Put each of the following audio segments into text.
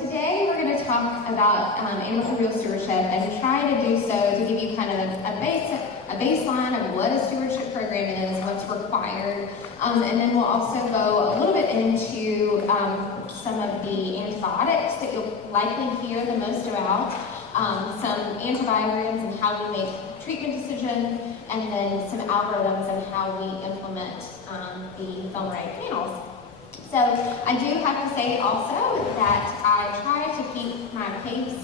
today we're going to talk about antimicrobial stewardship, and to try to do so to give you kind of a baseline of what a stewardship program is, what's required, and then we'll also go a little bit into some of the antibiotics that you'll likely hear the most about, some antibiograms and how we make treatment decisions, and then some algorithms and how we implement the Montgomery panels. So I do have to say also that I try to keep my pace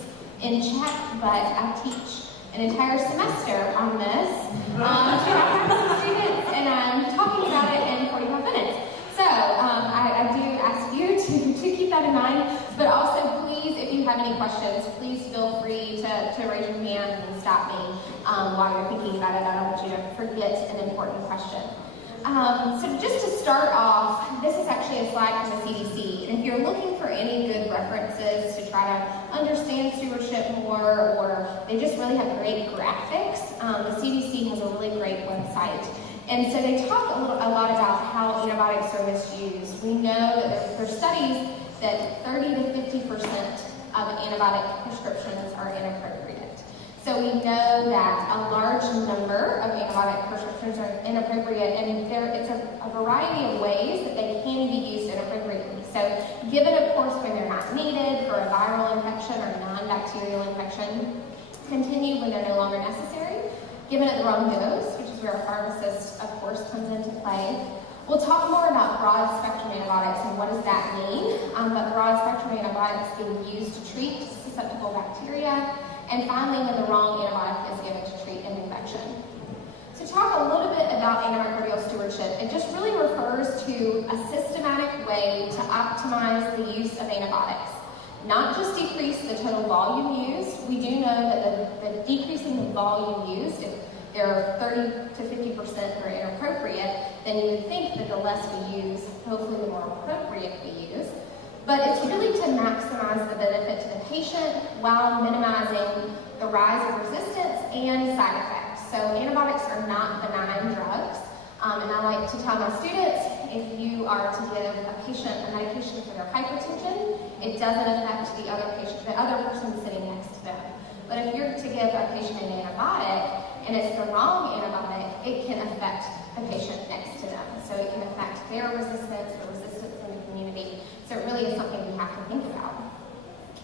in check, but I teach an entire semester on this to my practicing students, and I'm talking about it in 45 minutes. So I do ask you to keep that in mind, but also please, if you have any questions, please feel free to raise your hand and stop me while you're thinking about it. I don't want you to forget an important question. So just to start off, this is actually a slide from the CDC, and if you're looking for any good references to try to understand stewardship more, or they just really have great graphics, the CDC has a really great website. And so they talk a lot about how antibiotics are misused. We know that there's studies that 30 to 50% of antibiotic prescriptions are inappropriate. So we know that a large number of antibiotic prescriptions are inappropriate, and it's a variety of ways that they can be used inappropriately. So given, of course, when they're not needed for a viral infection or non-bacterial infection, continued when they're no longer necessary, given at the wrong dose, which is where a pharmacist, of course, comes into play. We'll talk more about broad-spectrum antibiotics and what does that mean, but broad-spectrum antibiotics being used to treat susceptible bacteria, and finally, when the wrong antibiotic is given to treat an infection. So talk a little bit about antimicrobial stewardship. It just really refers to a systematic way to optimize the use of antibiotics. Not just decrease the total volume used. We do know that the decreasing the volume used, if there are 30 to 50% that are inappropriate, then you would think that the less we use, hopefully the more appropriate we use. But it's really to maximize the benefit to the patient while minimizing the rise of resistance and side effects. So antibiotics are not benign drugs. And I like to tell my students, if you are to give a patient a medication for their hypertension, it doesn't affect the other person sitting next to them. But if you're to give a patient an antibiotic and it's the wrong antibiotic, it can affect the patient next to them. So it can affect their resistance or resistance in the community. So it really is something we have to think about.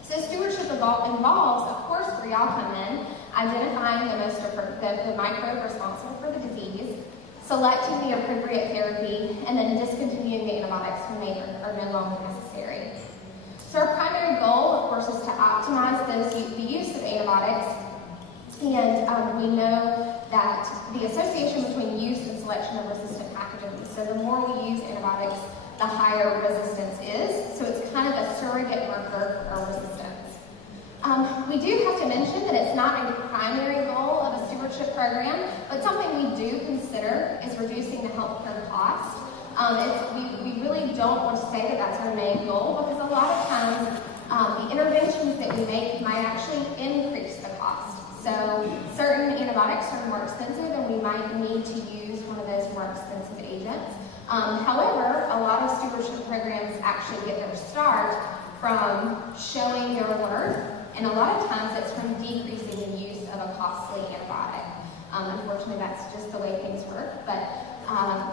So stewardship involves, of course, where y'all come in, identifying the microbe responsible for the disease, selecting the appropriate therapy, and then discontinuing the antibiotics when they are no longer necessary. So our primary goal, of course, is to optimize the use of antibiotics, and we know that the association between use and selection of resistant pathogens. So the more we use antibiotics, the higher resistance is. So it's kind of a surrogate marker for resistance. We do have to mention that it's not a primary goal of a stewardship program, but something we do consider is reducing the healthcare cost. We really don't want to say that that's our main goal, because a lot of times the interventions that we make might actually increase the cost. So certain antibiotics are more expensive, and we might need to use one of those more expensive agents. However, a lot of stewardship programs actually get their start from showing their worth, and a lot of times it's from decreasing the use of a costly antibiotic. Unfortunately, that's just the way things work, but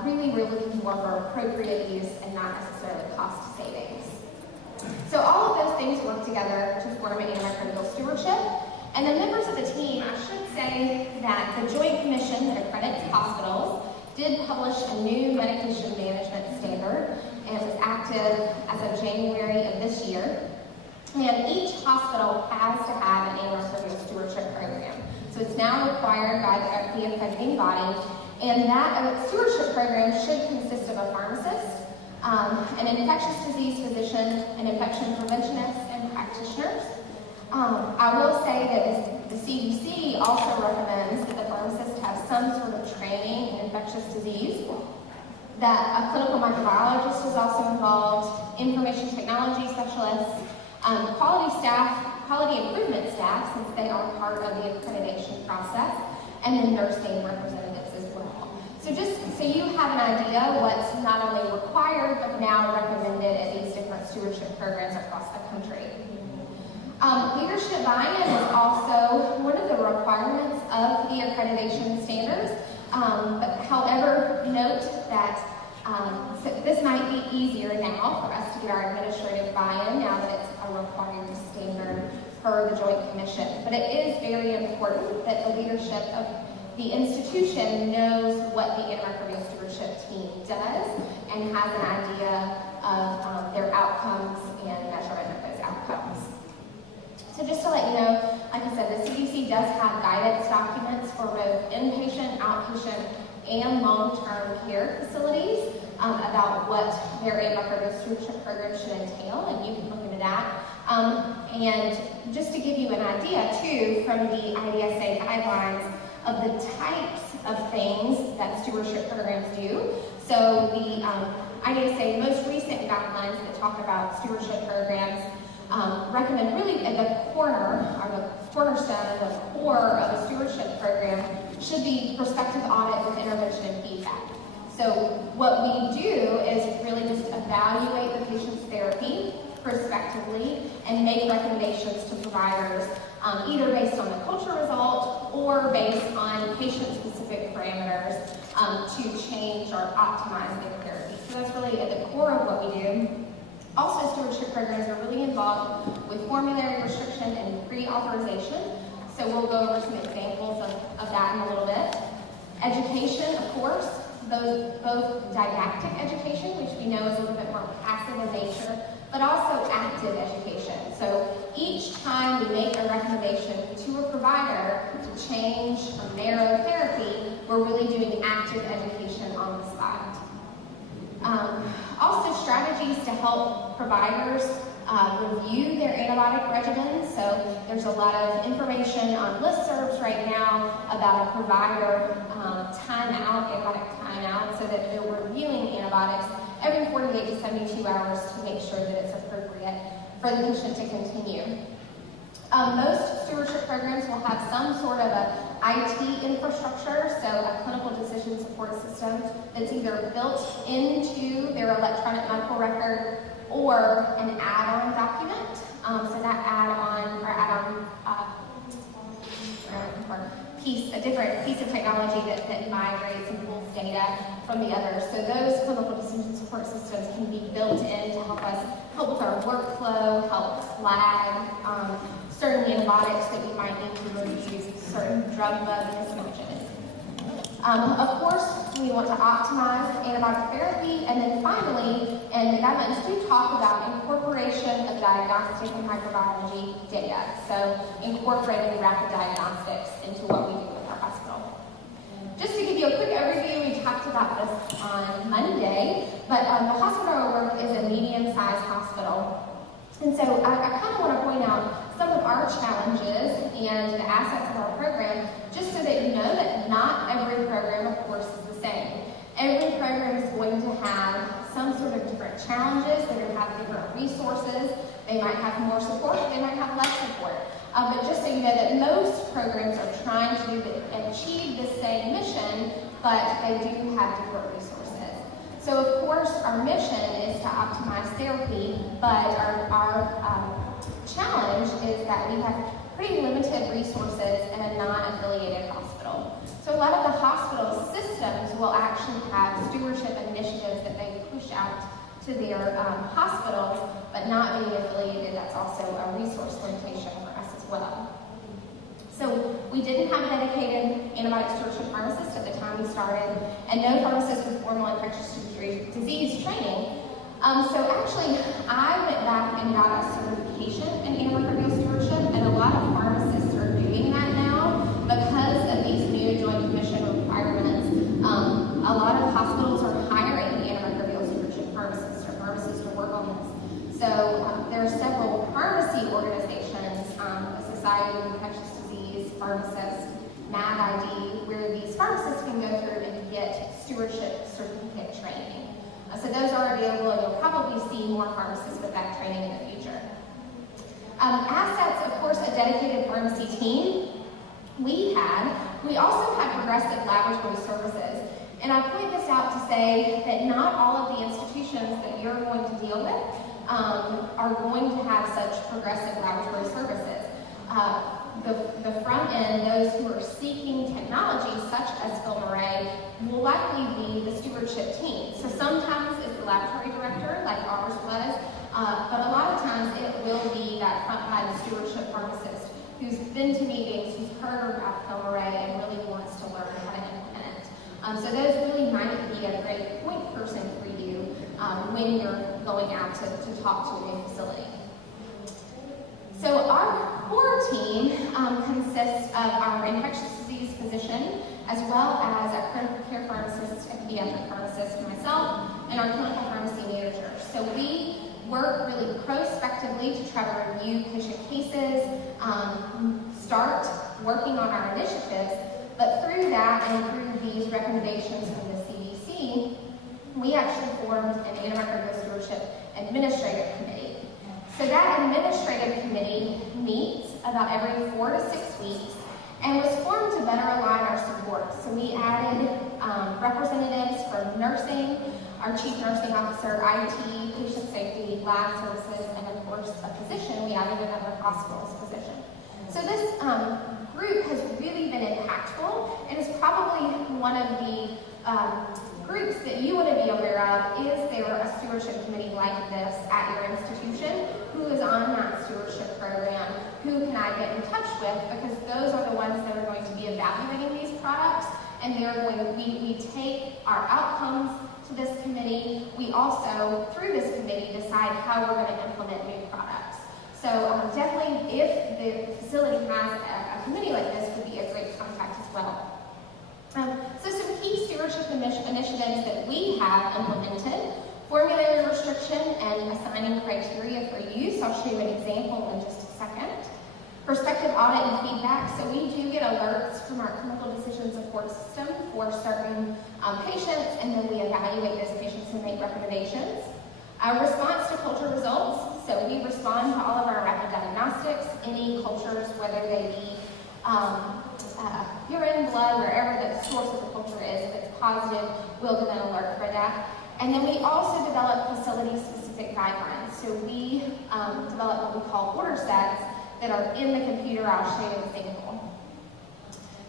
really we're looking more for appropriate use and not necessarily cost savings. So all of those things work together to form an antimicrobial stewardship. And the members of the team, I should say that the Joint Commission that accredits hospitals did publish a new medication management standard, and it was active as of January of this year. And each hospital has to have an antimicrobial stewardship program. So it's now required by the accrediting body, and that stewardship program should consist of a pharmacist, an infectious disease physician, an infection preventionist, and practitioners. I will say that the CDC also recommends that the pharmacist have some sort of training in infectious disease, that a clinical microbiologist is also involved, information technology specialists, quality improvement staff, since they are part of the accreditation process, and then nursing representatives as well. So just so you have an idea what's not only required, but now recommended at these different different stewardship programs across the country. Leadership buy-in is also one of the requirements of the accreditation standards, but however, note that so this might be easier now for us to get our administrative buy-in now that it's a required standard for the Joint Commission. But it is very important that the leadership of the institution knows what the Antimicrobial Stewardship team does and has an idea of their outcomes and measurement of those outcomes. So just to let you know, like I said, the CDC does have guidance documents for both inpatient, outpatient, and long-term care facilities about what their antimicrobial stewardship program should entail, and you can look into that. And just to give you an idea, too, from the IDSA guidelines of the types of things that stewardship programs do. So the IDSA most recent guidelines that talk about stewardship programs recommend really at the corner, or the cornerstone, the core of a stewardship program should be prospective audit with intervention and feedback. So what we do is really just evaluate the patient's therapy prospectively and make recommendations to providers either based on the culture result or based on patient-specific parameters to change or optimize their therapy. So that's really at the core of what we do. Also, stewardship programs are really involved with formulary restriction and pre-authorization. So we'll go over some examples of that in a little bit. Education, of course, both didactic education, which we know is a little bit more passive in nature, but also active education. So each time we make a recommendation to a provider to change or narrow therapy, we're really doing active education on the spot. Also, strategies to help providers review their antibiotic regimens. So there's a lot of information on listservs right now about a provider timeout, antibiotic timeout, so that they're reviewing antibiotics every 48 to 72 hours to make sure that it's appropriate for the patient to continue. Most stewardship programs will have some sort of a IT infrastructure, so a clinical decision support system that's either built into their electronic medical record or an add-on document. So that add-on piece, a different piece of technology that migrates and pulls data from the others. So those clinical decision support systems can be built in to help with our workflow, help flag certain antibiotics that we might need to review, certain drug bug mismatches. Of course, we want to optimize antibiotic therapy, and then finally, and the guidelines do talk about incorporation of diagnostic and microbiology data, so incorporating rapid diagnostics into what we do with our hospital. Just to give you a quick overview, we talked about this on Monday, but the hospital I work is a medium-sized hospital. And so I kind of want to point out some of our challenges and the assets of our program, just so that you know that not every program, of course, is the same. Every program is going to have some sort of different challenges. They're going to have different resources. They might have more support. They might have less support. But just so you know that most programs are trying to achieve the same mission, but they do have different resources. So, of course, our mission is to optimize therapy, but our challenge is that we have pretty limited resources in a non-affiliated hospital. So a lot of the hospital systems will actually have stewardship initiatives that they push out to their hospitals, but not being affiliated, that's also a resource limitation for us as well. So we didn't have a dedicated antibiotic stewardship pharmacist at the time we started, and no pharmacist with formal infectious disease training. So actually, I went back and got a certification in antimicrobial stewardship, and a lot of pharmacists are doing that now because of these new Joint Commission requirements. A lot of hospitals are hiring antimicrobial stewardship pharmacists or pharmacists to work on this. So there are several pharmacy organizations, the Society of Infectious Disease Pharmacists, MAD-ID, where these pharmacists can go through and get stewardship certificate training. So those are available, and you'll probably see more pharmacists with that training in the future. Assets, of course, a dedicated pharmacy team. We also had progressive laboratory services. And I point this out to say that not all of the institutions that you're going to deal with are going to have such progressive laboratory services. The front end, those who are seeking technology such as FilmArray, will likely be the stewardship team. So sometimes it's the laboratory director, like ours was, but a lot of times it will be that frontline stewardship pharmacist who's been to meetings, who's heard about FilmArray and really wants to learn how to implement it. So those really might be a great point person for you when you're going out to talk to a new facility. So our core team consists of our infectious disease physician, as well as a critical care pharmacist, a pediatric pharmacist, myself, and our clinical pharmacy manager. So we work really prospectively to try to review patient cases, start working on our initiatives, but through that and through these recommendations from the CDC, we actually formed an Antimicrobial Stewardship Administrative Committee. So that administrative committee meets about every 4 to 6 weeks and was formed to better align our support. So we added representatives from nursing, our chief nursing officer, IT, patient safety, lab services, and of course a physician. We added another hospitalist physician. So this group has really been impactful and is probably one of the groups that you want to be aware of. Is there a stewardship committee like this at your institution? Who is on that stewardship program? Who can I get in touch with? Because those are the ones that are going to be evaluating these products, and we take our outcomes to this committee. We also, through this committee, decide how we're going to implement new products. So definitely, if the facility has a committee like this, would be a great contact as well. So some key stewardship initiatives that we have implemented: formulary restriction and assigning criteria for use. I'll show you an example in just a second. Prospective audit and feedback. So we do get alerts from our clinical decision support system for certain patients, and then we evaluate those patients and make recommendations. Response to culture results. So we respond to all of our rapid diagnostics, any cultures, whether they be urine, blood, wherever the source of the culture is. If it's positive, we'll get an alert for that. And then we also develop facility-specific guidelines. So we develop what we call order sets that are in the computer. I'll show you an example.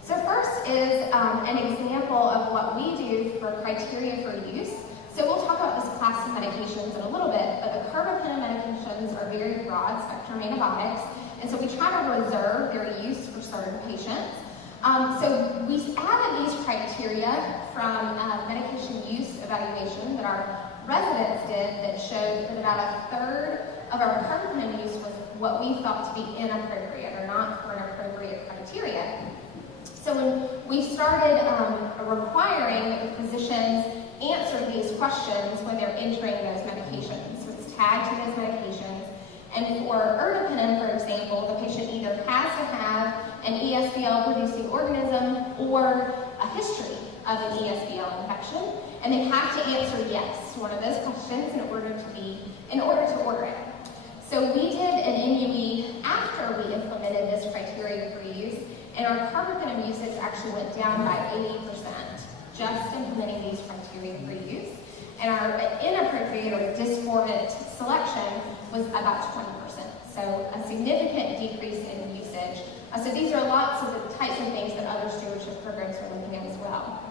So first is an example of what we do for criteria for use. So we'll talk about this class of medications in a little bit, but the carbapenem medications are very broad spectrum antibiotics, and so we try to reserve their use for certain patients. So we added these criteria from medication use evaluation that our residents did that showed that about a third of our carbapenem use was what we thought to be inappropriate or not for an appropriate criteria. So when we started requiring that the physicians answer these questions when they're entering those medications, so it's tagged to those medications. And for ertapenem, for example, the patient either has to have an ESBL-producing organism or a history of an ESBL infection, and they have to answer yes to one of those questions in order to order it. So we did an NUE after we implemented this criteria for use, and our carbapenem usage actually went down by 80% just implementing these criteria for use. And our inappropriate or discordant selection was about 20%. So a significant decrease in usage. So these are lots of the types of things that other stewardship programs are looking at as well.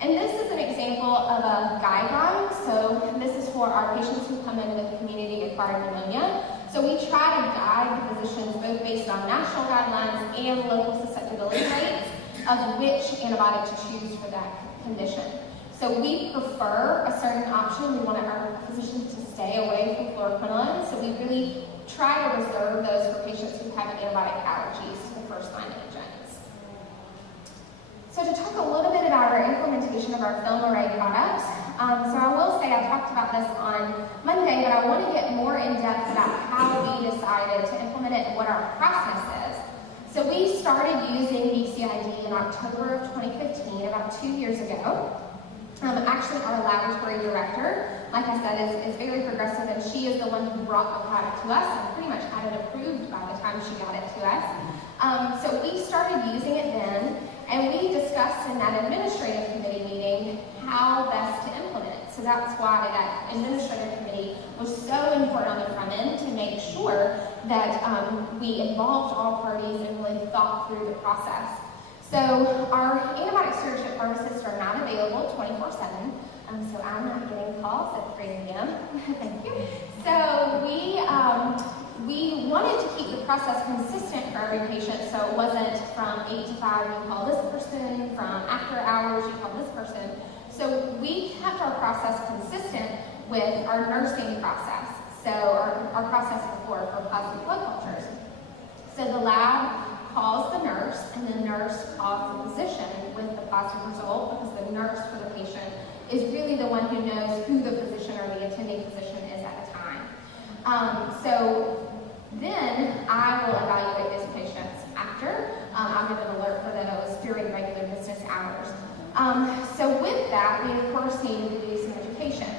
And this is an example of a guideline. So this is for our patients who come in with community-acquired pneumonia. So we try to guide the physicians both based on national guidelines and local susceptibility rates of which antibiotic to choose for that condition. So we prefer a certain option. We want our physicians to stay away from fluoroquinolone. So we really try to reserve those for patients who have antibiotic allergies to the first-line agents. So to talk a little bit about our implementation of our FilmArray products, so I will say I talked about this on Monday, but I want to get more in depth about how we decided to implement it and what our process is. So we started using BCID in October of 2015, about 2 years ago. Actually, our laboratory director, like I said, is very progressive, and she is the one who brought the product to us and pretty much had it approved by the time she got it to us. So we started using it then, and we discussed in that administrative committee meeting how best to implement it. So that's why that administrative committee was so important on the front end to make sure that we involved all parties and really thought through the process. So our antibiotic stewardship pharmacists are not available 24/7, so I'm not getting calls at 3 a.m. Thank you. So we wanted to keep the process consistent for every patient, so it wasn't from 8 to 5 you call this person, from after hours you call this person. So we kept our process consistent with our nursing process, so our process before for positive blood cultures. So the lab calls the nurse, and the nurse calls the physician with the positive result, because the nurse for the patient is really the one who knows who the physician or the attending physician is at the time. So then I will evaluate those patients after. I'll give an alert for those during regular business hours. So with that, we of course needed to do some education.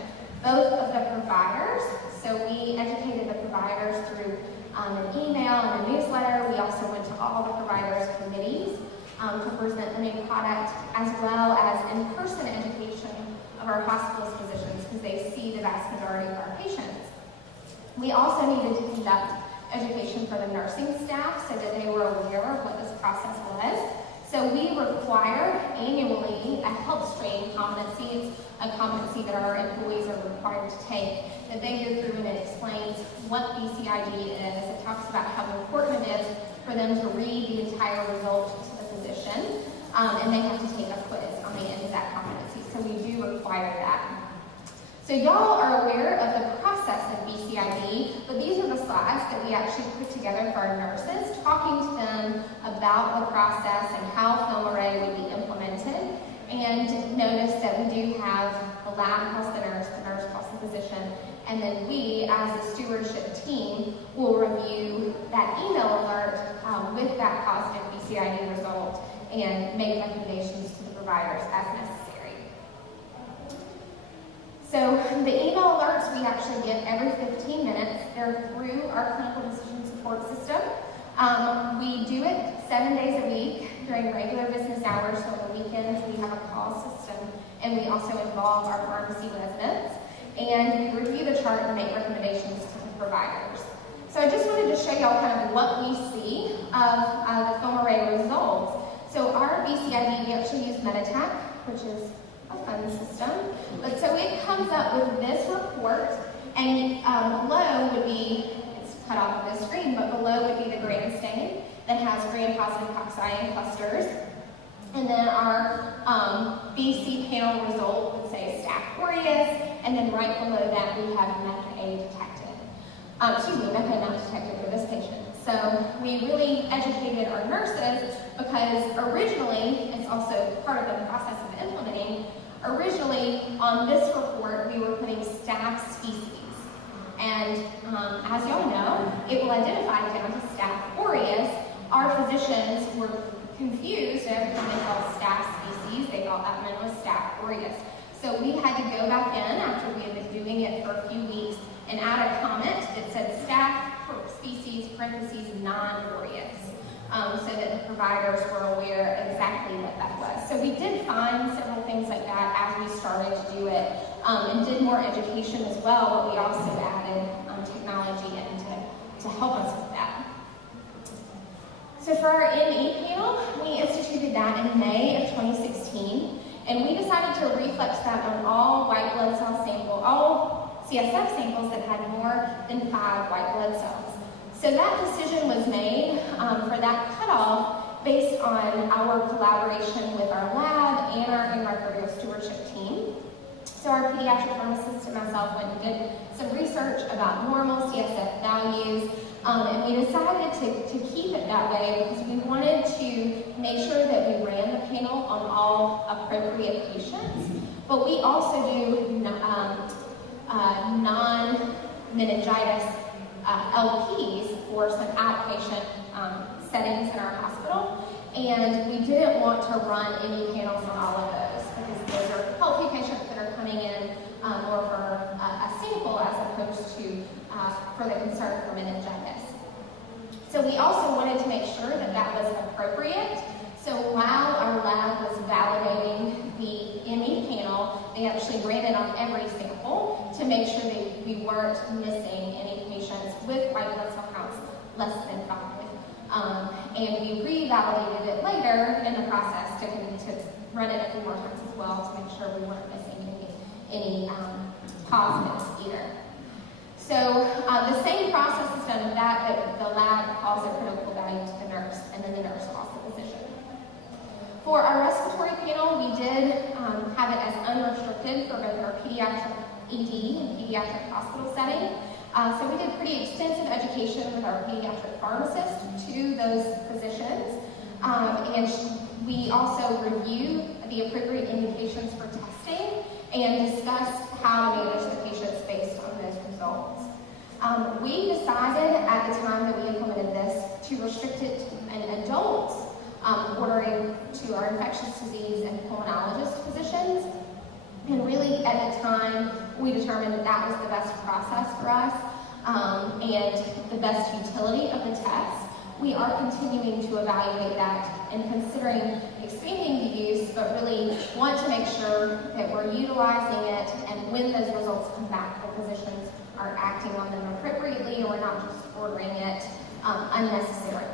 Both of the providers, so we educated the providers through an email and a newsletter. We also went to all the providers' committees to present the new product, as well as in-person education of our hospitalist physicians, because they see the vast majority of our patients. We also needed to conduct education for the nursing staff so that they were aware of what this process was. So we require annually a health strain competency, a competency that our employees are required to take, that they go through and it explains what BCID is. It talks about how important it is for them to read the entire result to the physician, and they have to take a quiz on the end of that competency. So we do require that. So y'all are aware of the process of BCID, but these are the slides that we actually put together for our nurses, talking to them about the process and how film array would be implemented. And notice that we do have the lab calls the nurse calls the physician, and then we, as the stewardship team, will review that email alert with that positive BCID result and make recommendations to the providers as necessary. So the email alerts we actually get every 15 minutes. They're through our clinical decision support system. We do it 7 days a week during regular business hours, so on the weekends we have a call system, and we also involve our pharmacy residents, and we review the chart and make recommendations to the providers. So I just wanted to show y'all kind of what we see of the film array results. So our BCID, we actually use Meditac, which is a fun system. But so it comes up with this report, and below would be, it's cut off of the screen, but below would be the gram stain that has gram-positive cocci and clusters. And then our BC panel result would say Staph aureus, and then right below that we have MECA detected. MECA not detected for this patient. So we really educated our nurses, because originally, it's also part of the process of implementing, originally on this report we were putting Staph species. And as y'all know, it will identify down to Staph aureus. Our physicians were confused every time they called Staph species, they thought that meant was Staph aureus. So we had to go back in after we had been doing it for a few weeks and add a comment that said Staph species parentheses non-aureus, so that the providers were aware exactly what that was. So we did find several things like that as we started to do it, and did more education as well, but we also added technology in to help us with that. So for our ME panel, we instituted that in May of 2016, and we decided to reflex that on all white blood cell samples, all CSF samples that had more than 5 white blood cells. So that decision was made for that cutoff based on our collaboration with our lab and our antimicrobial stewardship team. So our pediatric pharmacist and myself went and did some research about normal CSF values, and we decided to keep it that way because we wanted to make sure that we ran the panel on all appropriate patients, but we also do non-meningitis LPs for some outpatient settings in our hospital, and we didn't want to run any panels on all of those because those are healthy patients that are coming in more for a sample as opposed to for the concern for meningitis. So we also wanted to make sure that that was appropriate. So while our lab was validating the ME panel, they actually ran it on every sample to make sure we weren't missing any patients with white blood cell counts less than 5. And we revalidated it later in the process to run it a few more times as well to make sure we weren't missing any positives either. So the same process is done with that, but the lab calls a critical value to the nurse, and then the nurse calls the physician. For our respiratory panel, we did have it as unrestricted for both our pediatric ED and pediatric hospital setting. So we did pretty extensive education with our pediatric pharmacist to those physicians. And we also reviewed the appropriate indications for testing and discussed how to manage the patients based on those results. We decided at the time that we implemented this to restrict it to adults ordering to our infectious disease and pulmonologist physicians. And really at the time, we determined that that was the best process for us and the best utility of the test. We are continuing to evaluate that and considering expanding the use, but really want to make sure that we're utilizing it, and when those results come back, the physicians are acting on them appropriately or not just ordering it unnecessarily.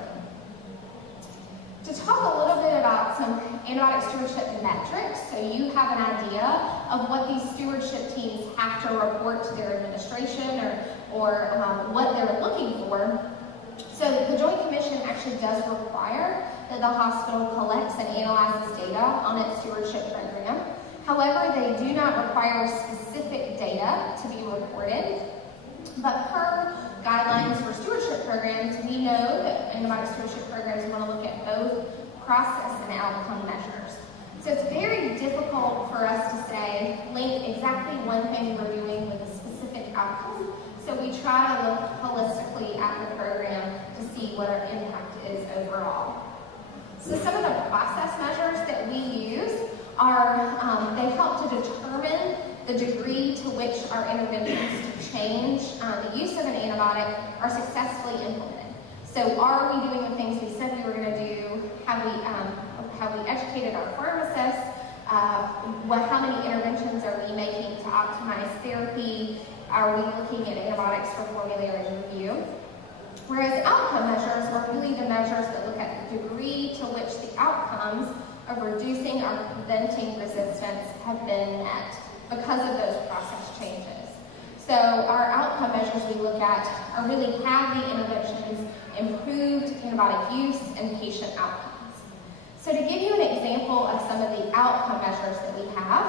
To talk a little bit about some antibiotic stewardship metrics, so you have an idea of what these stewardship teams have to report to their administration or what they're looking for. So the Joint Commission actually does require that the hospital collects and analyzes data on its stewardship program. However, they do not require specific data to be reported. But per guidelines for stewardship programs, we know that antibiotic stewardship programs want to look at both process and outcome measures. So it's very difficult for us to say, link exactly one thing we're doing with a specific outcome. So we try to look holistically at the program to see what our impact is overall. So some of the process measures that we use are, they help to determine the degree to which our interventions to change the use of an antibiotic are successfully implemented. So are we doing the things we said we were going to do? Have we educated our pharmacists? How many interventions are we making to optimize therapy? Are we looking at antibiotics for formulary review? Whereas outcome measures are really the measures that look at the degree to which the outcomes of reducing or preventing resistance have been met because of those process changes. So our outcome measures we look at are really have the interventions improved antibiotic use and patient outcomes. So to give you an example of some of the outcome measures that we have,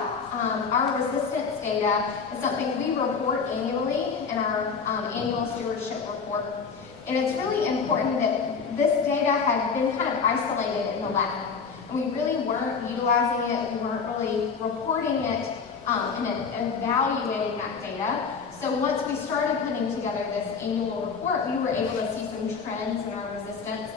our resistance data is something we report annually in our annual stewardship report. And it's really important that this data had been kind of isolated in the lab. And we really weren't utilizing it, we weren't really reporting it and evaluating that data. So once we started putting together this annual report, we were able to see some trends in our resistance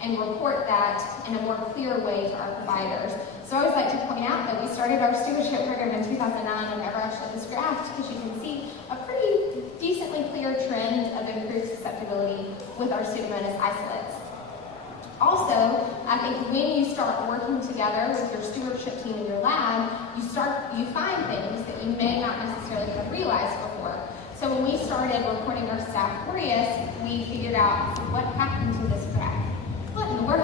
and report that in a more clear way to our providers. So I always like to point out that we started our stewardship program in 2009 whenever I showed this graph, because you can see a pretty decently clear trend of improved susceptibility with our Pseudomonas isolates. Also, I think when you start working together with your stewardship team in your lab, you find things that you may not necessarily have realized before. So when we started reporting our Staph aureus, we figured out what happened to this graph. What in the world?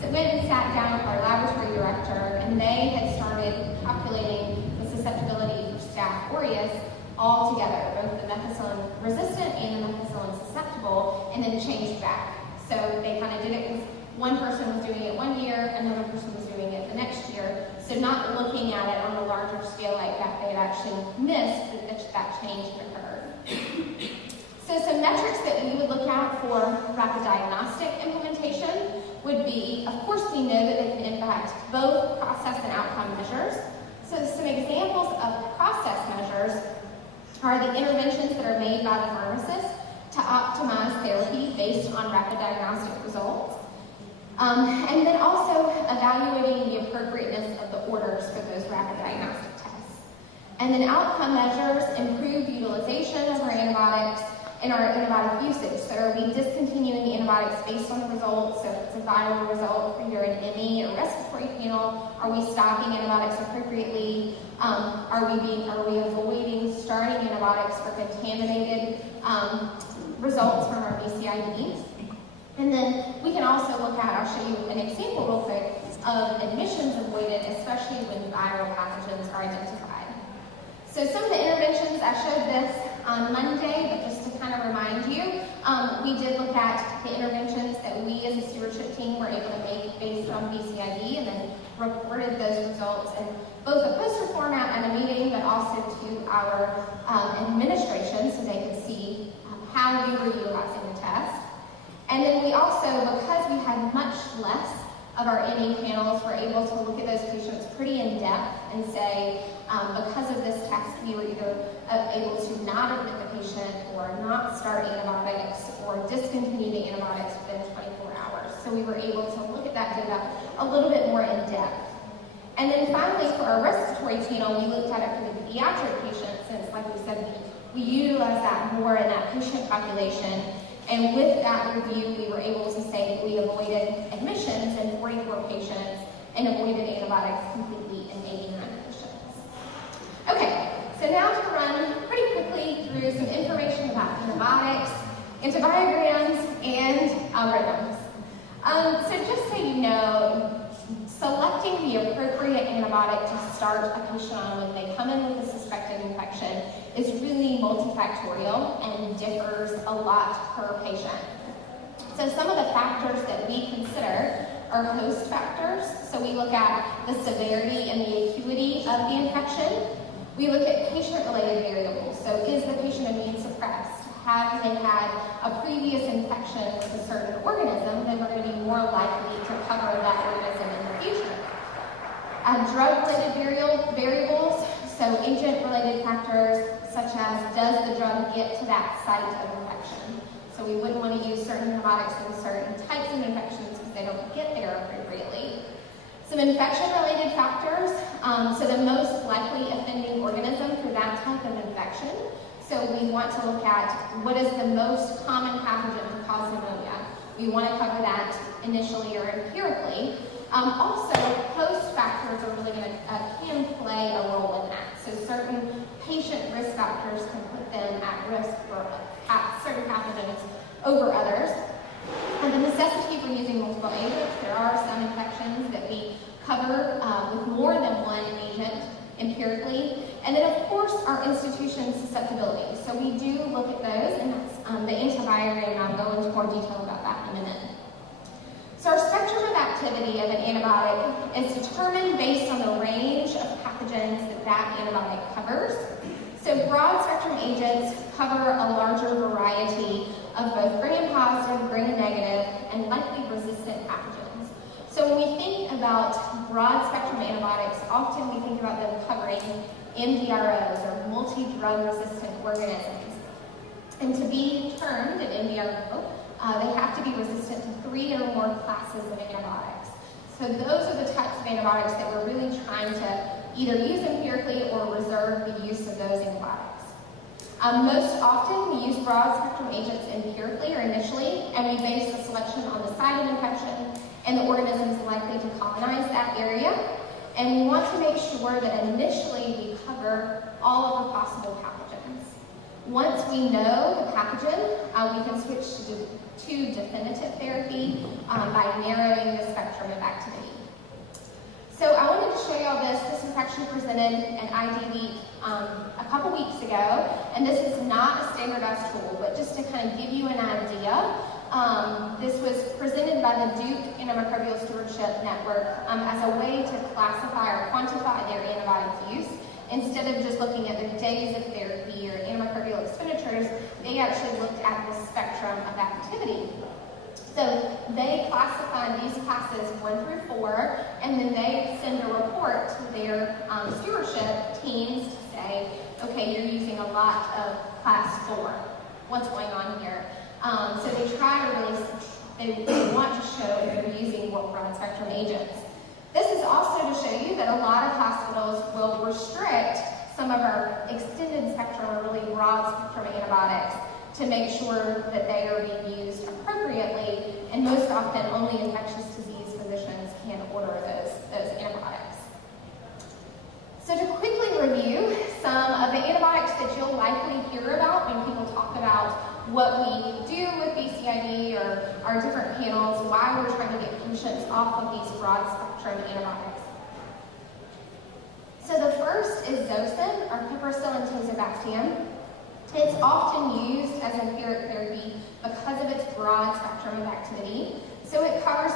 So went and sat down with our laboratory director, and they had started calculating the susceptibility for Staph aureus all together, both the methicillin resistant and the methicillin susceptible, and then changed back. So they kind of did it with one person was doing it one year, another person was doing it the next year. So not looking at it on a larger scale like that, they had actually missed that change had occurred. So some metrics that we would look at for rapid diagnostic implementation would be, of course, we know that they can impact both process and outcome measures. So some examples of process measures are the interventions that are made by the pharmacist to optimize therapy based on rapid diagnostic results. And then also evaluating the appropriateness of the orders for those rapid diagnostic tests. And then outcome measures improve utilization of our antibiotics in our antibiotic usage. So are we discontinuing the antibiotics based on the results? So if it's a viral result for either an ME or respiratory panel, are we stopping antibiotics appropriately? Are we avoiding starting antibiotics for contaminated results from our BCID? And then we can also look at, I'll show you an example real quick, of admissions avoided, especially when viral pathogens are identified. So some of the interventions, I showed this on Monday, but just to kind of remind you, we did look at the interventions that we as a stewardship team were able to make based on BCID, and then reported those results in both a poster format at a meeting, but also to our administration so they could see how we were utilizing the test. And then we also, because we had much less of our ME panels, were able to look at those patients pretty in depth and say, because of this test, we were either able to not admit the patient or not start antibiotics or discontinue the antibiotics within 24 hours. So we were able to look at that data a little bit more in depth. And then finally, for our respiratory panel, we looked at it for the pediatric patients, since, like we said, we utilize that more in that patient population. And with that review, we were able to say that we avoided admissions in 44 patients and avoided antibiotics completely in 89 patients. Okay, so now to run pretty quickly through some information about antibiotics, antibiograms, and algorithms. So just so you know, selecting the appropriate antibiotic to start a patient on when they come in with a suspected infection is really multifactorial and differs a lot per patient. So some of the factors that we consider are host factors. So we look at the severity and the acuity of the infection. We look at patient-related variables. So is the patient immune suppressed? Have they had a previous infection with a certain organism? Then we're going to be more likely to cover that organism in the future. Drug-related variables, so agent-related factors such as does the drug get to that site of infection? So we wouldn't want to use certain antibiotics in certain types of infections because they don't get there appropriately. Some infection-related factors, so the most likely offending organism for that type of infection. So we want to look at what is the most common pathogen to cause pneumonia. We want to cover that initially or empirically. Also, host factors are really can play a role in that. So certain patient risk factors can put them at risk for certain pathogens over others. And the necessity for using multiple agents. There are some infections that we cover with more than one agent empirically. And then, of course, our institution susceptibility. So we do look at those, and that's the antibiogram, and I'll go into more detail about that in a minute. So our spectrum of activity of an antibiotic is determined based on the range of pathogens that antibiotic covers. So broad spectrum agents cover a larger variety of both gram-positive, gram-negative, and likely resistant pathogens. So when we think about broad spectrum antibiotics, often we think about them covering MDROs or multi-drug resistant organisms. And to be termed an MDRO, they have to be resistant to 3 or more classes of antibiotics. So those are the types of antibiotics that we're really trying to either use empirically or reserve the use of those antibiotics. Most often we use broad spectrum agents empirically or initially, and we base the selection on the site of infection and the organisms likely to colonize that area. And we want to make sure that initially we cover all of the possible pathogens. Once we know the pathogen, we can switch to definitive therapy by narrowing the spectrum of activity. So I wanted to show you all this. This was actually presented at ID Week a couple weeks ago, and this is not a standardized tool, but just to kind of give you an idea, this was presented by the Duke Antimicrobial Stewardship Network as a way to classify or quantify their antibiotic use. Instead of just looking at their days of therapy or antimicrobial expenditures, they actually looked at the spectrum of activity. So they classify these classes 1 through 4, and then they send a report to their stewardship teams to say, okay, you're using a lot of class 4. What's going on here? So they try to really, they want to show if they're using more broad spectrum agents. This is also to show you that a lot of hospitals will restrict some of our extended spectrum or really broad spectrum antibiotics to make sure that they are being used appropriately, and most often only infectious disease physicians can order those antibiotics. So to quickly review some of the antibiotics that you'll likely hear about when people talk about what we do with BCID or our different panels, why we're trying to get patients off of these broad spectrum antibiotics. So the first is Zosyn, or piperacillin tazobactam. It's often used as empiric therapy because of its broad spectrum of activity. So it covers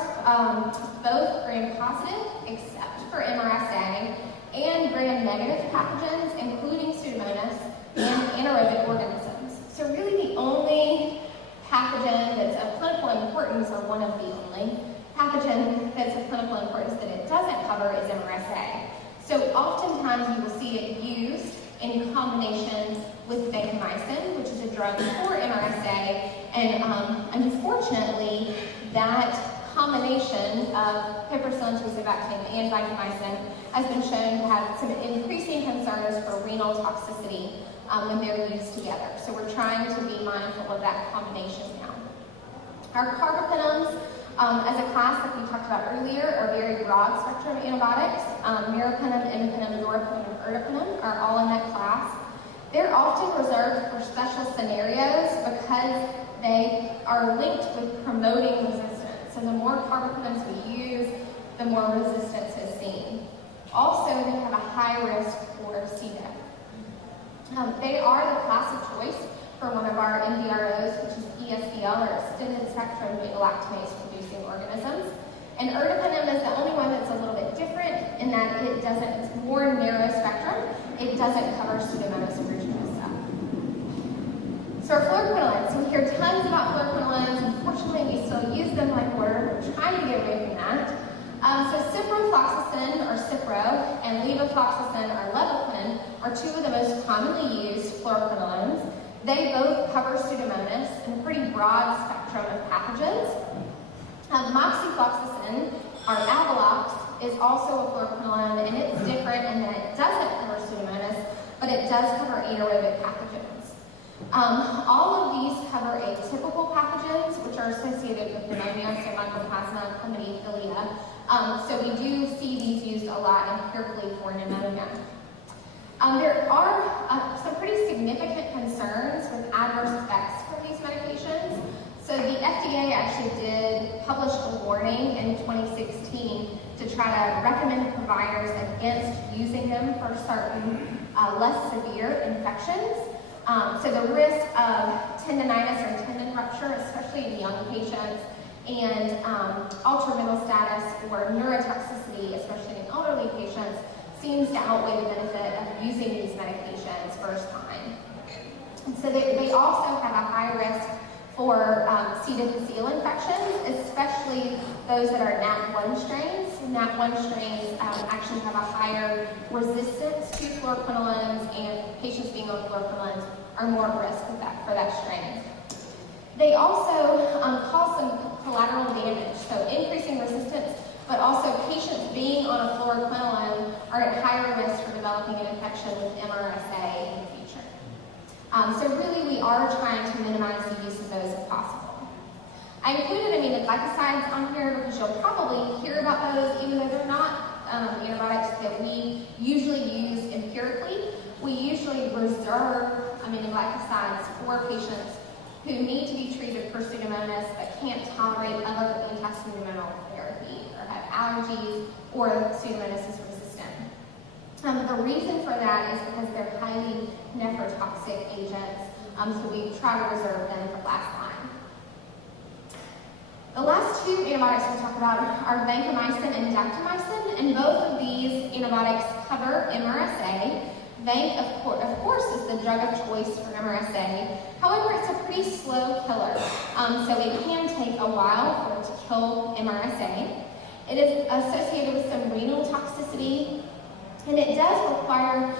both gram-positive, except for MRSA, and gram-negative pathogens, including Pseudomonas and anaerobic organisms. So really the only pathogen that's of clinical importance, or one of the only pathogen that's of clinical importance that it doesn't cover, is MRSA. So oftentimes you will see it used in combination with vancomycin, which is a drug for MRSA, and unfortunately, that combination of piperacillin tazobactam and vancomycin has been shown to have some increasing concerns for renal toxicity when they're used together. So we're trying to be mindful of that combination now. Our carbapenems, as a class that we talked about earlier, are very broad spectrum antibiotics. Meropenem, imipenem, zoripenem, and ertapenem are all in that class. They're often reserved for special scenarios because they are linked with promoting resistance. So the more carbapenems we use, the more resistance is seen. Also, they have a high risk for C. diff. They are the class of choice for one of our MDROs, which is ESBL, or extended spectrum beta-lactamase producing organisms. And ertapenem is the only one that's a little bit different in that it's more narrow spectrum. It doesn't cover Pseudomonas aeruginosa. So our fluoroquinolones, so we hear tons about fluoroquinolones. Unfortunately, we still use them like water. We're trying to get away from that. So ciprofloxacin, or Cipro, and levofloxacin, or Levaquin, are two of the most commonly used fluoroquinolones. They both cover Pseudomonas in a pretty broad spectrum of pathogens. Moxifloxacin, or Avalox, is also a fluoroquinolone, and it's different in that it doesn't cover Pseudomonas, but it does cover anaerobic pathogens. All of these cover atypical pathogens, which are associated with pneumonia, so mycoplasma, chlamydia. So we do see these used a lot empirically for pneumonia. There are some pretty significant concerns with adverse effects from these medications. So the FDA actually did publish a warning in 2016 to try to recommend providers against using them for certain less severe infections. So the risk of tendinitis or tendon rupture, especially in young patients, and altered mental status or neurotoxicity, especially in elderly patients, seems to outweigh the benefit of using these medications first time. And so they also have a high risk for C. difficile infections, especially those that are NAT1 strains. NAT1 strains actually have a higher resistance to fluoroquinolones, and patients being on fluoroquinolones are more at risk for that strain. They also cause some collateral damage, so increasing resistance, but also patients being on a fluoroquinolone are at higher risk for developing an infection with MRSA in the future. So really we are trying to minimize the use of those if possible. I included aminoglycosides on here because you'll probably hear about those, even though they're not antibiotics that we usually use empirically. We usually reserve aminoglycosides for patients who need to be treated for Pseudomonas but can't tolerate other anti-Pseudomonal therapy or have allergies or Pseudomonas is resistant. The reason for that is because they're highly nephrotoxic agents, so we try to reserve them for last line. The last two antibiotics we'll talk about are vancomycin and daptomycin, and both of these antibiotics cover MRSA. Vanc, of course, is the drug of choice for MRSA. However, it's a pretty slow killer, so it can take a while for it to kill MRSA. It is associated with some renal toxicity, and it does require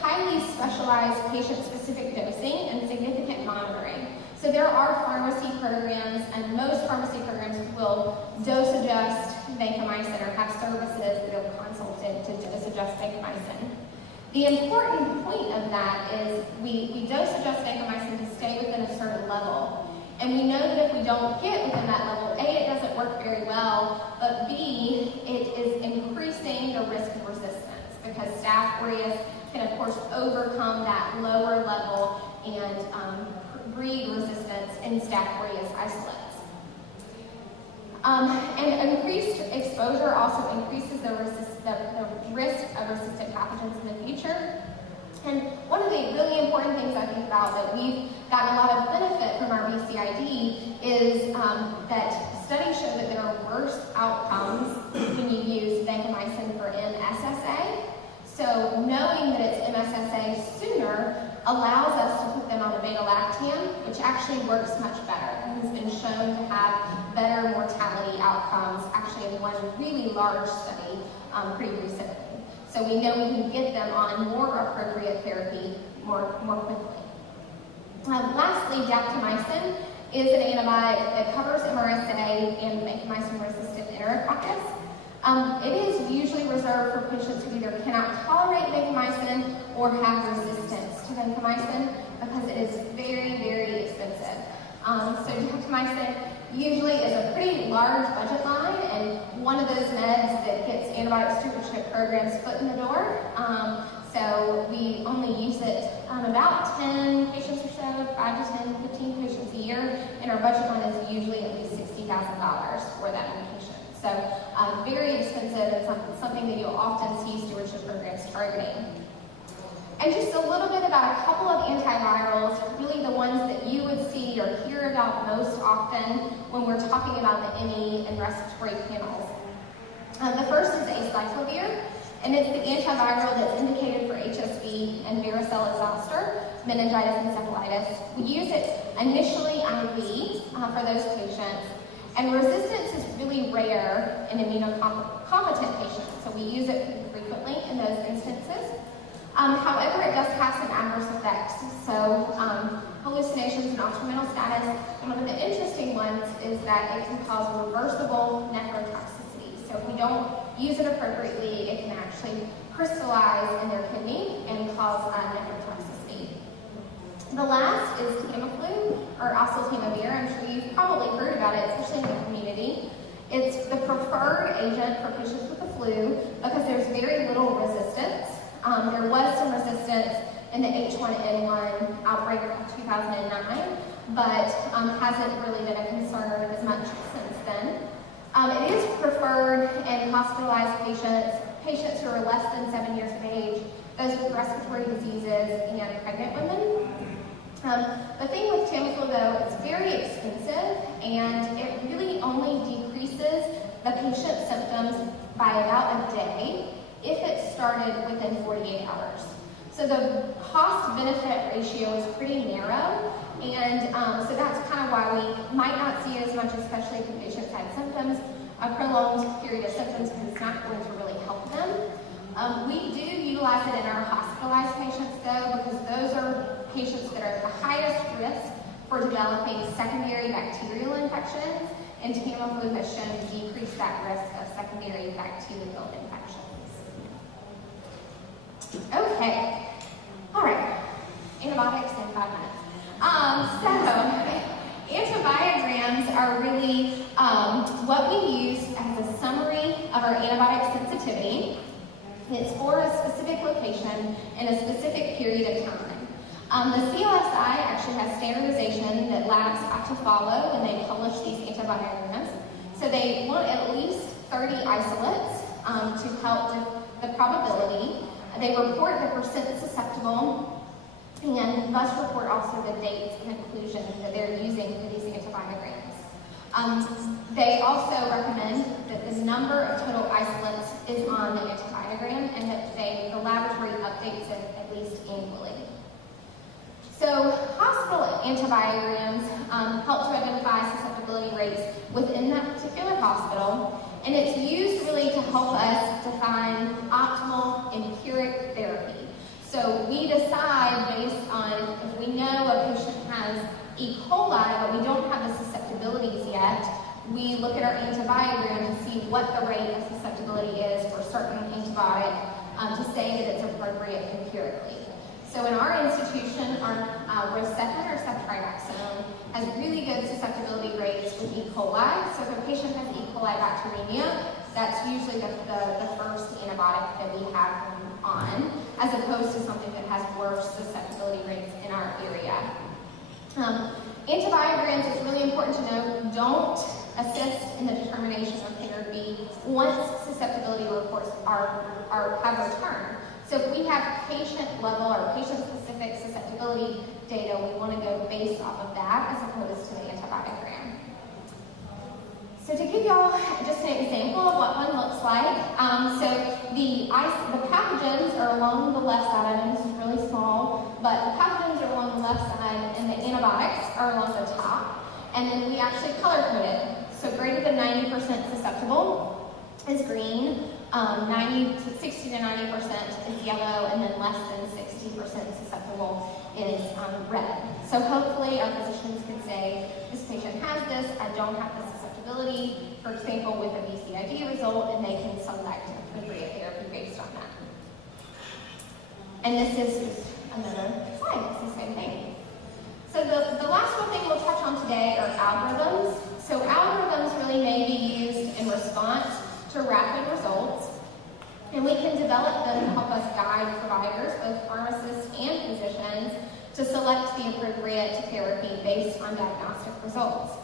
highly specialized patient-specific dosing and significant monitoring. So there are pharmacy programs, and most pharmacy programs will dose adjust vancomycin or have services that are consulted to dose adjust vancomycin. The important point of that is we dose adjust vancomycin to stay within a certain level. And we know that if we don't get within that level, A, it doesn't work very well, but B, it is increasing the risk of resistance because Staph aureus can, of course, overcome that lower level and breed resistance in Staph aureus isolates. And increased exposure also increases the risk of resistant pathogens in the future. And one of the really important things I think about that we've gotten a lot of benefit from our BCID is that studies show that there are worse outcomes when you use vancomycin for MSSA. So knowing that it's MSSA sooner allows us to put them on a beta-lactam, which actually works much better and has been shown to have better mortality outcomes, actually in one really large study pretty recently. So we know we can get them on more appropriate therapy more quickly. Lastly, daptomycin is an antibiotic that covers MRSA and vancomycin-resistant enterococcus. It is usually reserved for patients who either cannot tolerate vancomycin or have resistance to vancomycin because it is very, very expensive. So daptomycin usually is a pretty large budget line and one of those meds that gets antibiotic stewardship programs foot in the door. So we only use it on about 10 patients or so, 5 to 10, 15 patients a year, and our budget line is usually at least $60,000 for that medication. So very expensive and something that you'll often see stewardship programs targeting. And just a little bit about a couple of antivirals, really the ones that you would see or hear about most often when we're talking about the ME and respiratory panels. The first is acyclovir, and it's the antiviral that's indicated for HSV and varicella zoster, meningitis encephalitis. We use it initially IV for those patients, and resistance is really rare in immunocompetent patients, so we use it frequently in those instances. However, it does have some adverse effects, so hallucinations and nocturnal status. And one of the interesting ones is that it can cause reversible nephrotoxicity. So if we don't use it appropriately, it can actually crystallize in their kidney and cause nephrotoxicity. The last is Tamiflu, or oseltamivir. I'm sure you've probably heard about it, especially in the community. It's the preferred agent for patients with the flu because there's very little resistance. There was some resistance in the H1N1 outbreak of 2009, but hasn't really been a concern as much since then. It is preferred in hospitalized patients who are less than 7 years of age, those with respiratory diseases, and pregnant women. The thing with Tamiflu, though, it's very expensive, and it really only decreases the patient's symptoms by about a day if it started within 48 hours. So the cost-benefit ratio is pretty narrow, and so that's kind of why we might not see it as much, especially if the patients had symptoms, a prolonged period of symptoms, because it's not going to really help them. We do utilize it in our hospitalized patients, though, because those are patients that are at the highest risk for developing secondary bacterial infections, and Tamiflu has shown to decrease that risk of secondary bacterial infections. Okay, all right, antibiotics in 5 minutes. So antibiograms are really what we use as a summary of our antibiotic sensitivity. It's for a specific location in a specific period of time. The CLSI actually has standardization that labs have to follow when they publish these antibiograms. So they want at least 30 isolates to help with the probability. They report the percent susceptible and must report also the dates and inclusion that they're using for these antibiograms. They also recommend that the number of total isolates is on the antibiogram and that the laboratory updates it at least annually. So hospital antibiograms help to identify susceptibility rates within that particular hospital, and it's used really to help us define optimal empiric therapy. So we decide based on if we know a patient has E. coli, but we don't have the susceptibilities yet, we look at our antibiogram to see what the rate of susceptibility is for certain antibiotic to say that it's appropriate empirically. So in our institution, our Rocephin or ceftriaxone has really good susceptibility rates with E. coli. So if a patient has E. coli bacteremia, that's usually the first antibiotic that we have them on, as opposed to something that has worse susceptibility rates in our area. Antibiograms, it's really important to know, don't assist in the determination of therapy once susceptibility reports have returned. So if we have patient level or patient specific susceptibility data, we want to go based off of that as opposed to the antibiogram. So to give y'all just an example of what one looks like, so the pathogens are along the left side. I know this is really small, but the pathogens are along the left side and the antibiotics are along the top. And then we actually color code it. So greater than 90% susceptible is green, 60 to 90% is yellow, and then less than 60% susceptible is red. So hopefully our physicians can say, this patient has this, I don't have the susceptibility, for example, with a BCID result, and they can select appropriate therapy based on that. And this is just another slide, it's the same thing. So the last one thing we'll touch on today are algorithms. So algorithms really may be used in response to rapid results, and we can develop them to help us guide providers, both pharmacists and physicians, to select the appropriate therapy based on diagnostic results.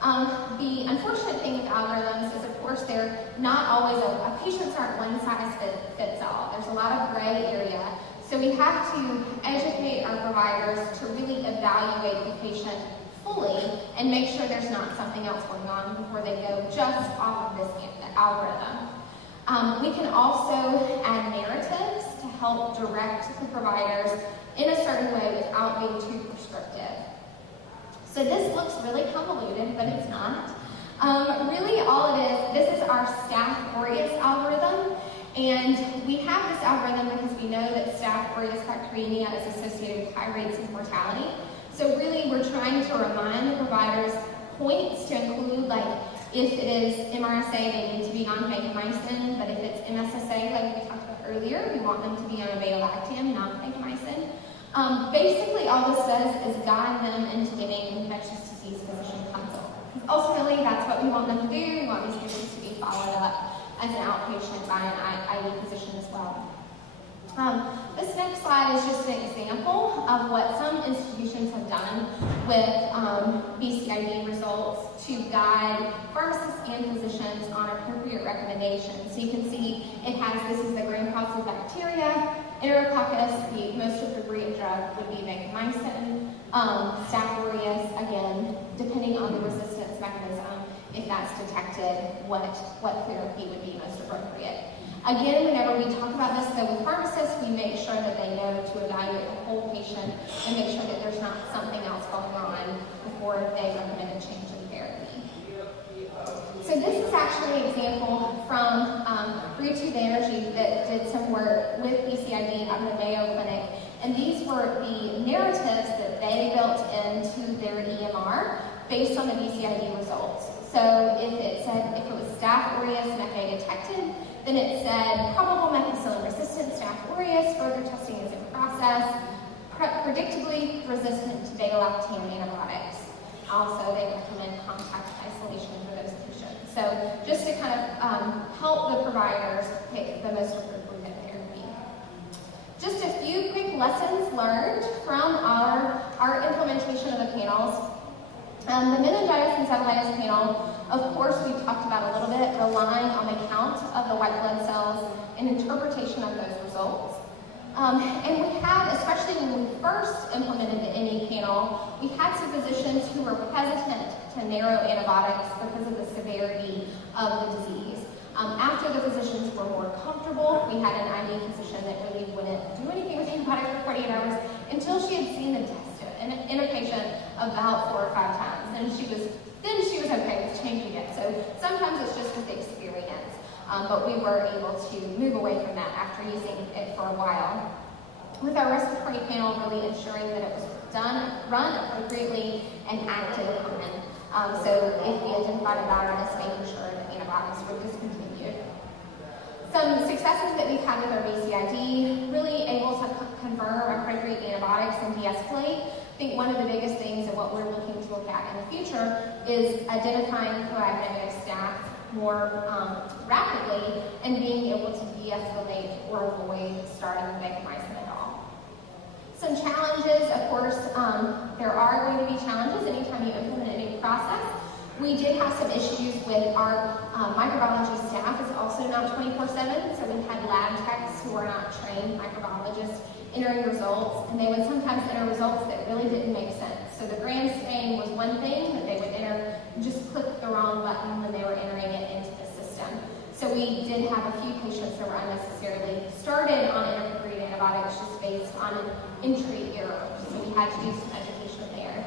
The unfortunate thing with algorithms is, of course, they're not always, patients aren't one size fits all. There's a lot of gray area. So we have to educate our providers to really evaluate the patient fully and make sure there's not something else going on before they go just off of this algorithm. We can also add narratives to help direct the providers in a certain way without being too prescriptive. So this looks really convoluted, but it's not. Really all it is, this is our Staph aureus algorithm, and we have this algorithm because we know that Staph aureus bacteremia is associated with high rates of mortality. So really we're trying to remind the providers points to include, like, if it is MRSA, they need to be on vancomycin, but if it's MSSA, like we talked about earlier, we want them to be on a beta-lactam, not vancomycin. Basically, all this does is guide them into getting infectious disease physician consult. Ultimately, that's what we want them to do. We want these patients to be followed up as an outpatient by an ID physician as well. This next slide is just an example of what some institutions have done with BCID results to guide pharmacists and physicians on appropriate recommendations. So you can see it has, this is the gram-positive bacteria, Enterococcus, the most appropriate drug would be vancomycin, Staph aureus, again, depending on the resistance mechanism, if that's detected, what therapy would be most appropriate. Again, whenever we talk about this, though, with pharmacists, we make sure that they know to evaluate the whole patient and make sure that there's not something else going on before they recommend a change in therapy. So this is actually an example from Preauthorization that did some work with BCID out of the Mayo Clinic, and these were the narratives that they built into their EMR based on the BCID results. So if it was Staph aureus MFA detected, then it said probable methicillin-resistant Staph aureus, further testing is in process, predictably resistant to beta-lactam antibiotics. Also, they recommend contact isolation for those patients. So just to kind of help the providers pick the most appropriate therapy. Just a few quick lessons learned from our implementation of the panels. The meningitis encephalitis panel, of course, we talked about a little bit, relying on the count of the white blood cells and interpretation of those results. And we had, especially when we first implemented the ME panel, we had some physicians who were hesitant to narrow antibiotics because of the severity of the disease. After the physicians were more comfortable, we had an ID physician that really wouldn't do anything with antibiotics for 48 hours until she had seen them test it in a patient about 4 or 5 times. And then she was okay with changing it. So sometimes it's just with experience. But we were able to move away from that after using it for a while. With our respiratory panel, really ensuring that it was run appropriately and acted upon. So if we identified a virus, making sure that antibiotics were discontinued. Some successes that we've had with our BCID, really able to confirm appropriate antibiotics and de-escalate. I think one of the biggest things and what we're looking to look at in the future is identifying coagulative staph more rapidly and being able to de-escalate or avoid starting vancomycin at all. Some challenges, of course, there are going to be challenges anytime you implement a new process. We did have some issues with our microbiology staff is also not 24/7, so we had lab techs who are not trained microbiologists entering results, and they would sometimes enter results that really didn't make sense. So the gram stain was one thing, but they would enter, just click the wrong button when they were entering it into the system. So we did have a few patients that were unnecessarily started on inappropriate antibiotics just based on an entry error. So we had to do some education there.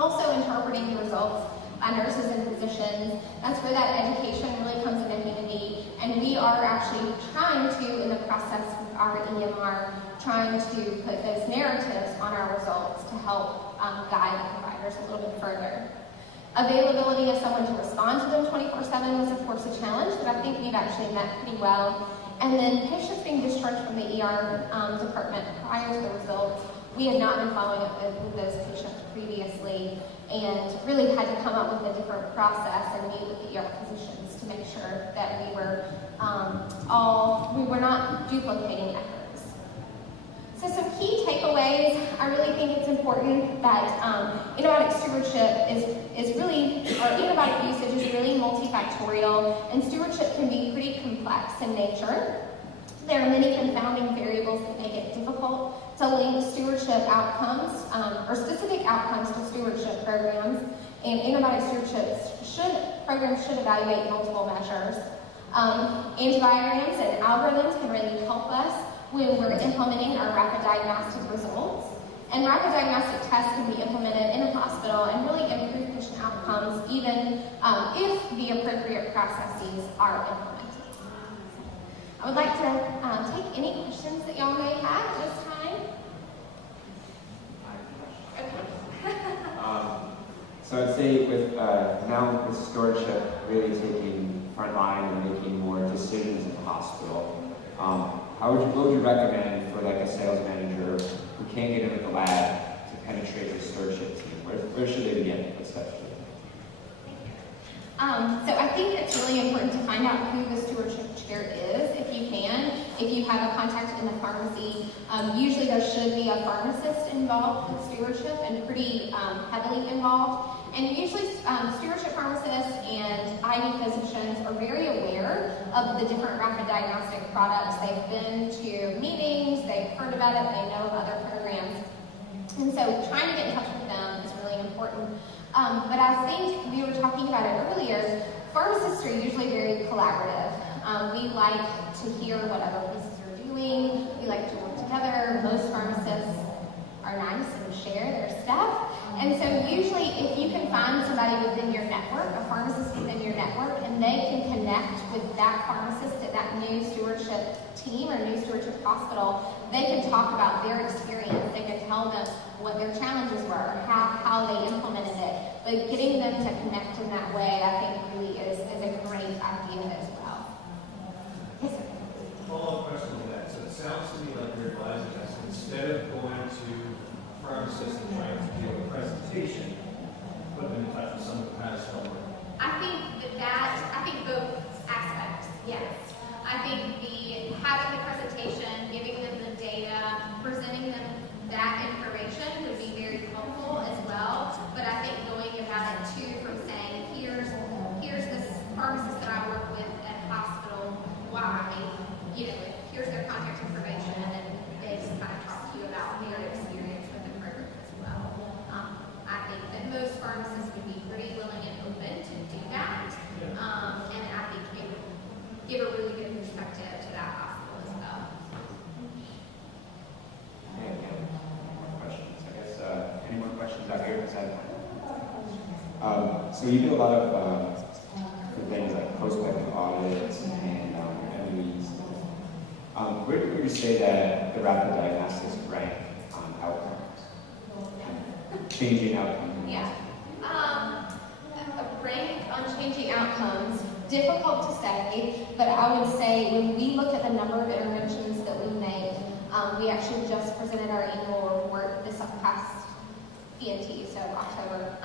Also interpreting the results by nurses and physicians. That's where that education really comes into handy. And we are actually trying to, in the process with our EMR, trying to put those narratives on our results to help guide the providers a little bit further. Availability of someone to respond to them 24/7 was of course a challenge, but I think we've actually met pretty well. And then patients being discharged from the ER department prior to the results, we had not been following up with those patients previously and really had to come up with a different process and meet with the ER physicians to make sure that we were not duplicating efforts. So some key takeaways, I really think it's important that antibiotic stewardship is really, our antibiotic usage is really multifactorial, and stewardship can be pretty complex in nature. There are many confounding variables that make it difficult to link stewardship outcomes, or specific outcomes to stewardship programs, and antibiotic stewardship programs should evaluate multiple measures. Antiviral and algorithms can really help us when we're implementing our rapid diagnostic results. And rapid diagnostic tests can be implemented in a hospital and really improve patient outcomes even if the appropriate processes are implemented. I would like to take any questions that y'all may have at this time. Okay. So I'd say with now with stewardship really taking front line and making more decisions in the hospital, what would you recommend for like a sales manager who can't get into the lab to penetrate the stewardship team? Where should they begin? What steps should they take? So I think it's really important to find out who the stewardship chair is, if you can. If you have a contact in the pharmacy, usually there should be a pharmacist involved with stewardship and pretty heavily involved. And usually stewardship pharmacists and IV physicians are very aware of the different rapid diagnostic products. They've been to meetings, they've heard about it, they know of other programs. And so trying to get in touch with them is really important. But I think we were talking about it earlier, pharmacists are usually very collaborative. We like to hear what other places are doing. We like to work together. Most pharmacists are nice and share their stuff. And so usually if you can find somebody within your network, a pharmacist within your network, and they can connect with that pharmacist at that new stewardship team or new stewardship hospital, they can talk about their experience. They can tell them what their challenges were, how they implemented it. But getting them to connect in that way, I think really is a great idea as well. Yes, sir. Follow-up question to that. So it sounds to me like you're advising us, instead of going to pharmacists and trying to deal with presentation, put them in touch with someone who has someone. I think both aspects, yes. I think having the presentation, giving them the data, presenting them that information would be very helpful as well. But I think going about it too from saying, here's this pharmacist that I work with at hospital, why, here's their contact information, and they just kind of talk to you about their experience with the program as well. I think that most pharmacists would be pretty willing and open to do that, and I think it would give a really good perspective to that hospital as well. Any more questions out here? So you do a lot of things like post-market audits and MOEs. Where would you say that the rapid diagnostics rank on outcomes? Changing outcomes? Yeah. A rank on changing outcomes. difficult to say, but I would say when we look at the number of interventions that we make, we actually just presented our annual report this past PNT, so October,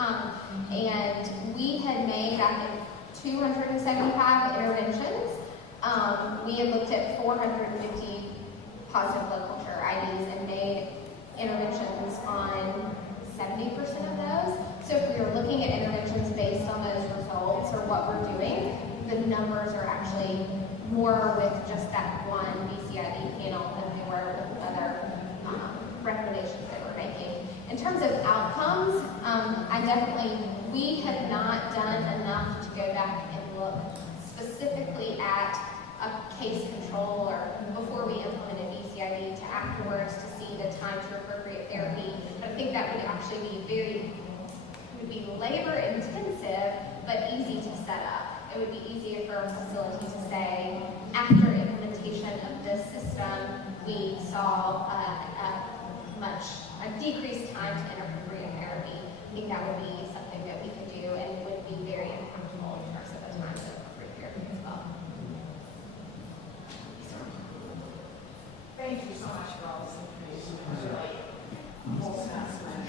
and we had made, I think, 275 interventions. We had looked at 450 positive blood culture IDs and made interventions on 70% of those. So if we were looking at interventions based on those results or what we're doing, the numbers are actually more with just that one BCID panel than they were with other recommendations that we're making. In terms of outcomes, we have not done enough to go back and look specifically at a case control or before we implemented BCID to afterwards to see the time to appropriate therapy. I think that would actually be labor intensive, but easy to set up. It would be easier for a facility to say, after implementation of this system, we saw a decreased time to inappropriate therapy. I think that would be something that we could do and would be very uncomfortable in terms of the time to appropriate therapy as well. Thank you so much for all this information. It was really a whole assessment.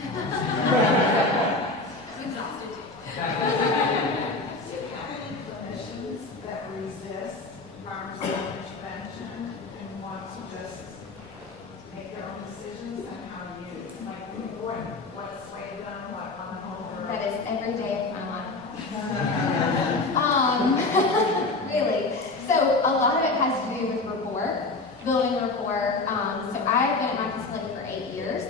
I'm exhausted too. Do you have any clinicians that resist pharmacy intervention and want to just make their own decisions, and how do you, like, what sway them, what won them over? That is every day of my life. Really. So a lot of it has to do with rapport, building rapport. So I've been at my facility for 8 years,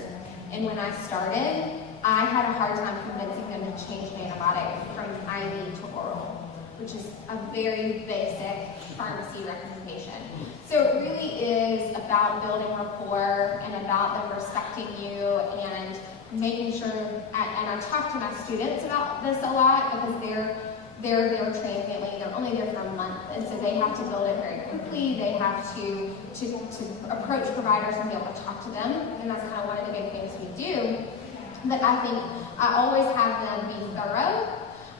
and when I started, I had a hard time convincing them to change an antibiotic from IV to oral, which is a very basic pharmacy recommendation. So it really is about building rapport and about them respecting you and making sure, and I talk to my students about this a lot because they're transiently, they're only there for a month, and so they have to build it very quickly. They have to approach providers and be able to talk to them, and that's kind of one of the big things we do. But I think I always have them be thorough,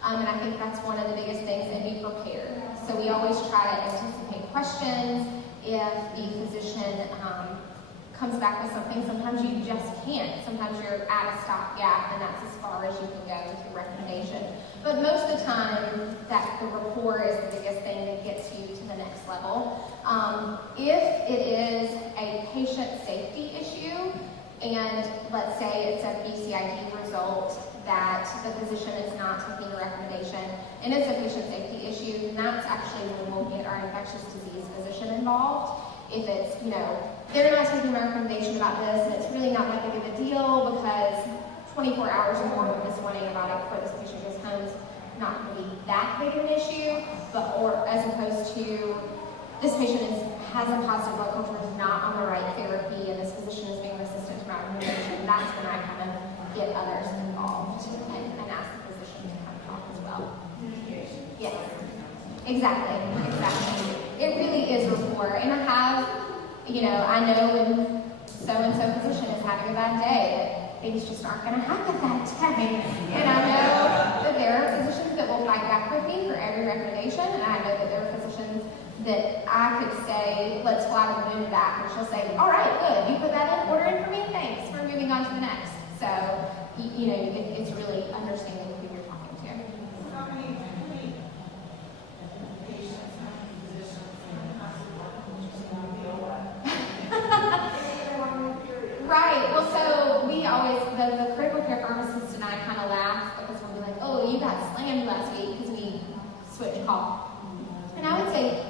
and I think that's one of the biggest things, and be prepared. So we always try to anticipate questions. If the physician comes back with something, sometimes you just can't. Sometimes you're at a stopgap, and that's as far as you can go with your recommendation. But most of the time, that the rapport is the biggest thing that gets you to the next level. If it is a patient safety issue, and let's say it's a BCID result that the physician is not taking a recommendation, and it's a patient safety issue, then that's actually when we'll get our infectious disease physician involved. If it's, they're not taking a recommendation about this, and it's really not that big of a deal because 24 hours or more with this one antibiotic before this patient goes home is not going to be that big of an issue, or as opposed to this patient has a positive blood culture, is not on the right therapy, and this physician is being resistant to recommendation. That's when I kind of get others involved and ask the physician to come talk as well. Communication. Yes, exactly. It really is rapport, and I have, I know when so-and-so physician is having a bad day, that things just aren't going to happen that day. And I know that there are physicians that will fight back with me for every recommendation, and I know that there are physicians that I could say, let's fly the moon back, and she'll say, all right, good, you put that in, order in for me, thanks, we're moving on to the next. So, it's really understanding who you're talking to. How many patients, how many physicians, how many hospital Right, well, so we always, the critical care pharmacist and I kind of laugh because we'll be like, oh, you got slammed last week because we switched call. And I would say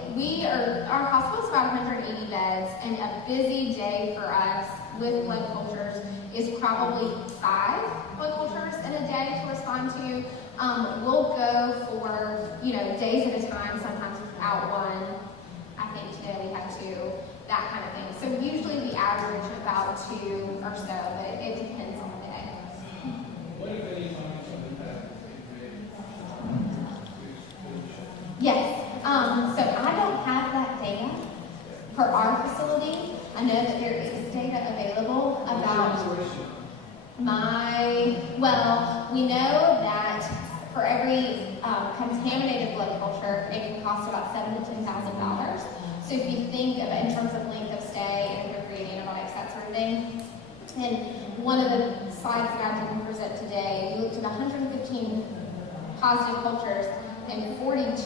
our hospital is about 180 beds, and a busy day for us with blood cultures is probably 5 blood cultures in a day to respond to. We'll go for, days at a time, sometimes without one. I think today we had 2, that kind of thing. So usually we average about 2 or so, but it depends on the day. What if any comments on the fact Yes. So I don't have that data for our facility. I know that there is data available about we know that for every contaminated blood culture, it can cost about $7,000 to $10,000. So if you think of it in terms of length of stay and if you're creating antibiotics, that sort of thing. And one of the slides that I didn't present today, we looked at 115 positive cultures, and 42%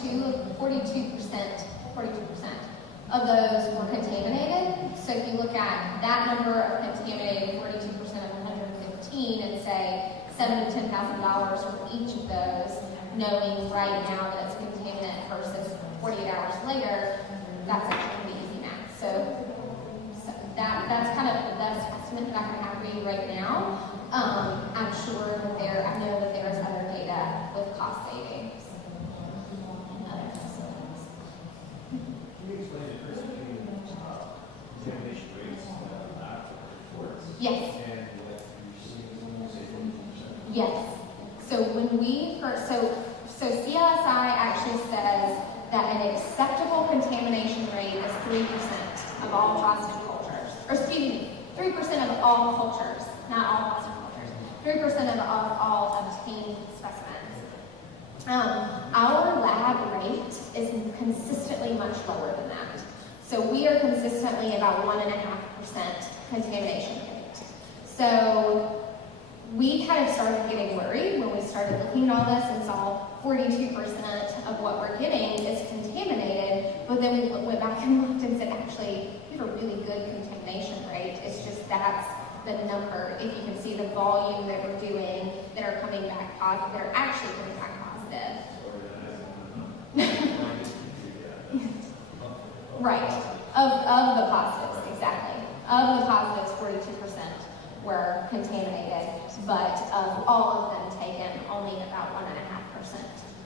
of those were contaminated. So if you look at that number of contaminated, 42% of 115, and say $7,000 to $10,000 for each of those, knowing right now that it's a contaminant versus 48 hours later, that's actually pretty easy math. So that's kind of the best estimate that I can have for you right now. I'm sure that I know that there's other data with cost savings and other facilities. Can you explain the difference between contamination rates in the lab reports? Yes. And what you're seeing when you say 42%? Yes. So when we first, so CLSI actually says that an acceptable contamination rate is 3% of all positive cultures. Or excuse me, 3% of all cultures, not all positive cultures. 3% of all obtained specimens. Our lab rate is consistently much lower than that. So we are consistently about 1.5% contamination rate. So we kind of started getting worried when we started looking at all this and saw 42% of what we're getting is contaminated, but then we went back and looked and said, actually, we have a really good contamination rate. It's just that's the number. If you can see the volume that we're doing that are coming back positive, that are actually coming back positive. Right. Of the positives, exactly. Of the positives, 42% were contaminated, but of all of them taken, only about 1.5%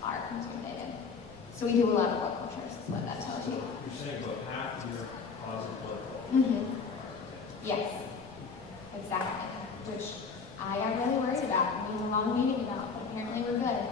are contaminated. So we do a lot of blood cultures, is what that tells you. You're saying about half of your positive blood cultures. Mm-hmm. Yes, exactly. Which I got really worried about. We had a long meeting about, but apparently we're good.